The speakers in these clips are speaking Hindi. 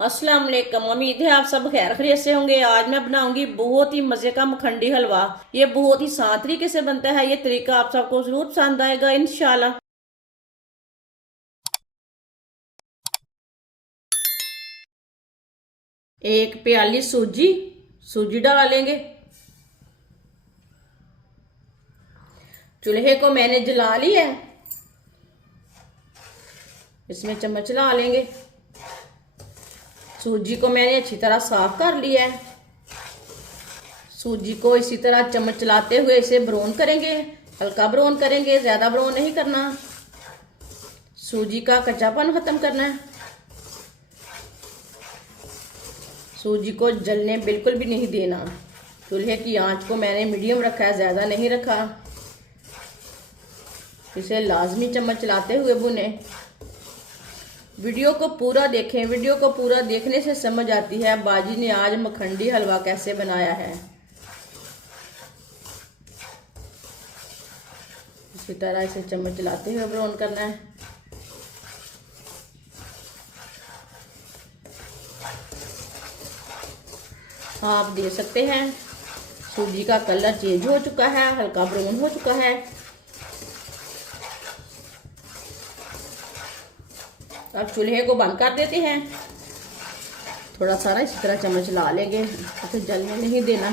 अस्सलाम वालेकुम। उम्मीद है आप सब खैर खैरियत से होंगे। आज मैं बनाऊंगी बहुत ही मजे का मखंडी हलवा। ये बहुत ही आसान तरीके से बनता है। ये तरीका आप सबको जरूर पसंद आएगा इंशाल्लाह। एक प्याली सूजी सूजी डालेंगे। चूल्हे को मैंने जला लिया है। इसमें चम्मच ला लेंगे। सूजी को मैंने अच्छी तरह साफ कर लिया है। सूजी को इसी तरह चम्मच चलाते हुए इसे ब्राउन करेंगे। हल्का ब्राउन करेंगे, ज्यादा ब्राउन नहीं करना। सूजी का कच्चापन खत्म करना है। सूजी को जलने बिल्कुल भी नहीं देना। चूल्हे की आंच को मैंने मीडियम रखा है, ज्यादा नहीं रखा। इसे लाजमी चम्मच चलाते हुए भुने। वीडियो को पूरा देखें। वीडियो को पूरा देखने से समझ आती है बाजी ने आज मखंडी हलवा कैसे बनाया है। इसी तरह इसे चम्मच चलाते हुए ब्राउन करना है। आप देख सकते हैं सूजी का कलर चेंज हो चुका है, हल्का ब्राउन हो चुका है। अब चूल्हे को बंद कर देते हैं। थोड़ा सारा इसी तरह चम्मच ला लेंगे, इसे जलने नहीं देना।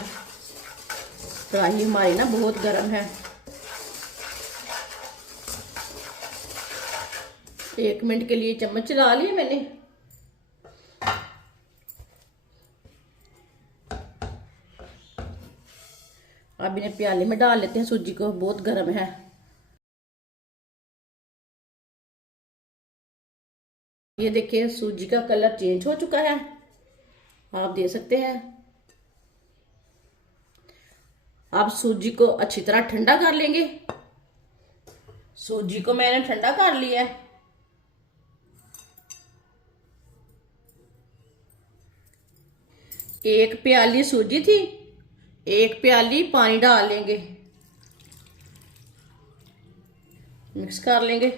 कढ़ाई हमारी ना बहुत गर्म है। 1 मिनट के लिए चम्मच चला लिया मैंने। अब इन्हें प्याले में डाल लेते हैं। सूजी को बहुत गर्म है। ये देखिए सूजी का कलर चेंज हो चुका है, आप देख सकते हैं। अब सूजी को अच्छी तरह ठंडा कर लेंगे। सूजी को मैंने ठंडा कर लिया है। एक प्याली सूजी थी, 1 प्याली पानी डाल लेंगे। मिक्स कर लेंगे।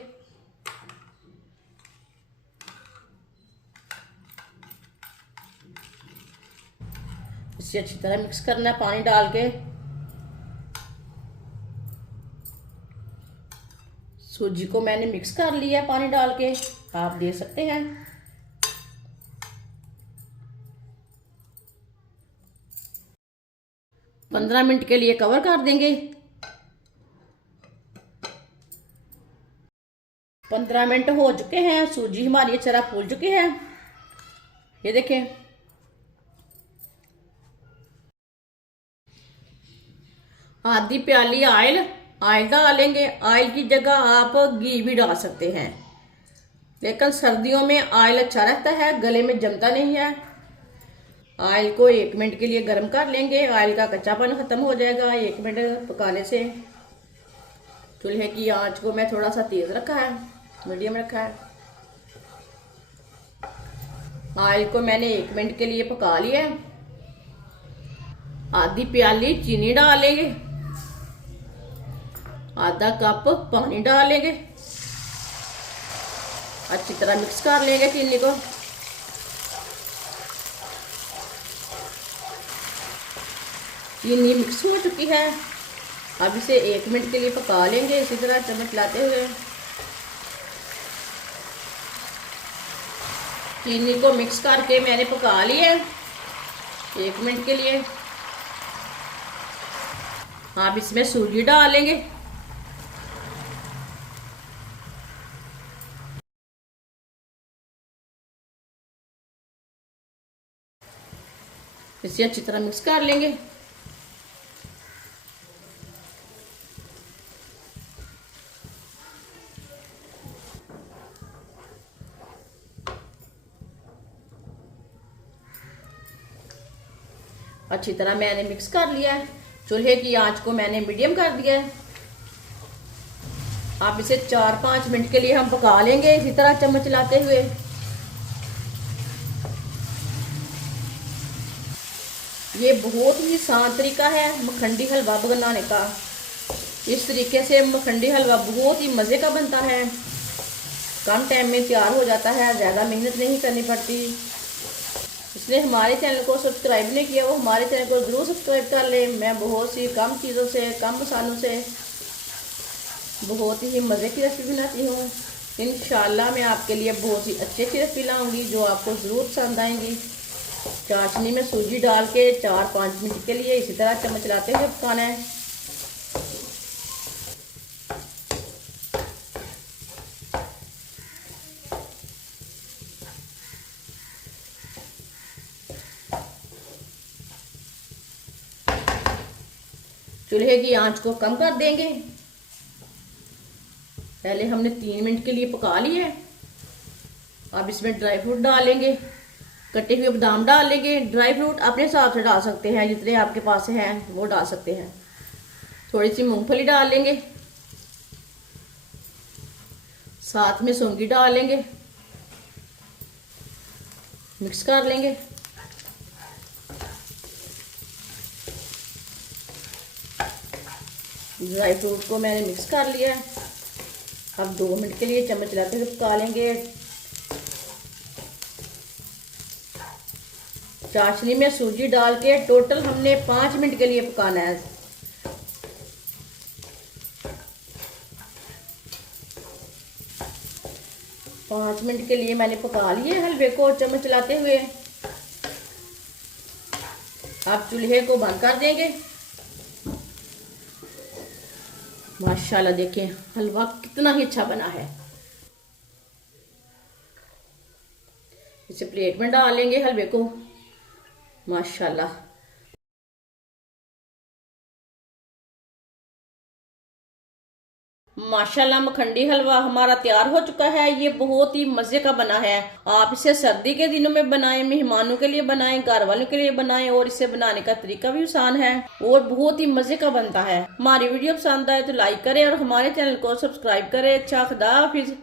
इसे अच्छी तरह मिक्स करना है पानी डाल के। सूजी को मैंने मिक्स कर लिया पानी डाल के, आप देख सकते हैं। पंद्रह मिनट के लिए कवर कर देंगे। 15 मिनट हो चुके हैं। सूजी हमारी अच्छी तरह फूल चुकी है। ये देखें। आधी प्याली ऑयल डालेंगे। ऑयल की जगह आप घी भी डाल सकते हैं, लेकिन सर्दियों में ऑयल अच्छा रहता है, गले में जमता नहीं है। ऑयल को 1 मिनट के लिए गर्म कर लेंगे। ऑयल का कच्चापन खत्म हो जाएगा 1 मिनट पकाने से। चूल्हे की आंच को मैं थोड़ा सा तेज रखा है, मीडियम रखा है। ऑयल को मैंने 1 मिनट के लिए पका लिया है। आधी प्याली चीनी डालेंगे। आधा कप पानी डालेंगे। अच्छी तरह मिक्स कर लेंगे चीनी को। चीनी मिक्स हो चुकी है। अब इसे 1 मिनट के लिए पका लेंगे इसी तरह चम्मच लाते हुए। चीनी को मिक्स करके मैंने पका लिया 1 मिनट के लिए। अब इसमें सूजी डालेंगे। इसे अच्छी तरह मिक्स कर लेंगे। अच्छी तरह मैंने मिक्स कर लिया है। चूल्हे की आंच को मैंने मीडियम कर दिया है। अब इसे 4-5 मिनट के लिए हम पका लेंगे इसी तरह चम्मच चलाते हुए। ये बहुत ही आसान तरीका है मखंडी हलवा बनाने का। इस तरीके से मखंडी हलवा बहुत ही मज़े का बनता है। कम टाइम में तैयार हो जाता है, ज़्यादा मेहनत नहीं करनी पड़ती। जिसने हमारे चैनल को सब्सक्राइब नहीं किया वो हमारे चैनल को ज़रूर सब्सक्राइब कर ले। मैं बहुत सी कम चीज़ों से, कम मसालों से बहुत ही मज़े की रेसिपी बनाती हूँ। इंशाल्लाह मैं आपके लिए बहुत ही अच्छी अच्छी रेसिपी लाऊंगी जो आपको ज़रूर पसंद आएंगी। चाशनी में सूजी डाल के 4-5 मिनट के लिए इसी तरह चम्मच चलाते हुए पकाना है। चूल्हे की आंच को कम कर देंगे। पहले हमने 3 मिनट के लिए पका लिया है। अब इसमें ड्राई फ्रूट डालेंगे, कटे हुए बादाम डालेंगे। ड्राई फ्रूट अपने हिसाब से डाल सकते हैं, जितने आपके पास हैं वो डाल सकते हैं। थोड़ी सी मूंगफली डाल लेंगे, साथ में सौंगी डाल लेंगे, मिक्स कर लेंगे। ड्राई फ्रूट को मैंने मिक्स कर लिया है। अब 2 मिनट के लिए चम्मच चलाते हुए पका लेंगे। चाशनी में सूजी डाल के टोटल हमने 5 मिनट के लिए पकाना है। पाँच मिनट के लिए मैंने पका लिए हलवे को चम्मच चलाते हुए। अब चूल्हे को बंद कर देंगे। माशाल्लाह देखें हलवा कितना ही अच्छा बना है। इसे प्लेट में डाल लेंगे हलवे को। माशाल्लाह माशाल्लाह मखंडी हलवा हमारा तैयार हो चुका है। ये बहुत ही मजे का बना है। आप इसे सर्दी के दिनों में बनाएं, मेहमानों के लिए बनाएं, घर वालों के लिए बनाएं और इसे बनाने का तरीका भी आसान है और बहुत ही मजे का बनता है। हमारी वीडियो पसंद आए तो लाइक करें और हमारे चैनल को सब्सक्राइब करें। अच्छा, खुदा हाफिज।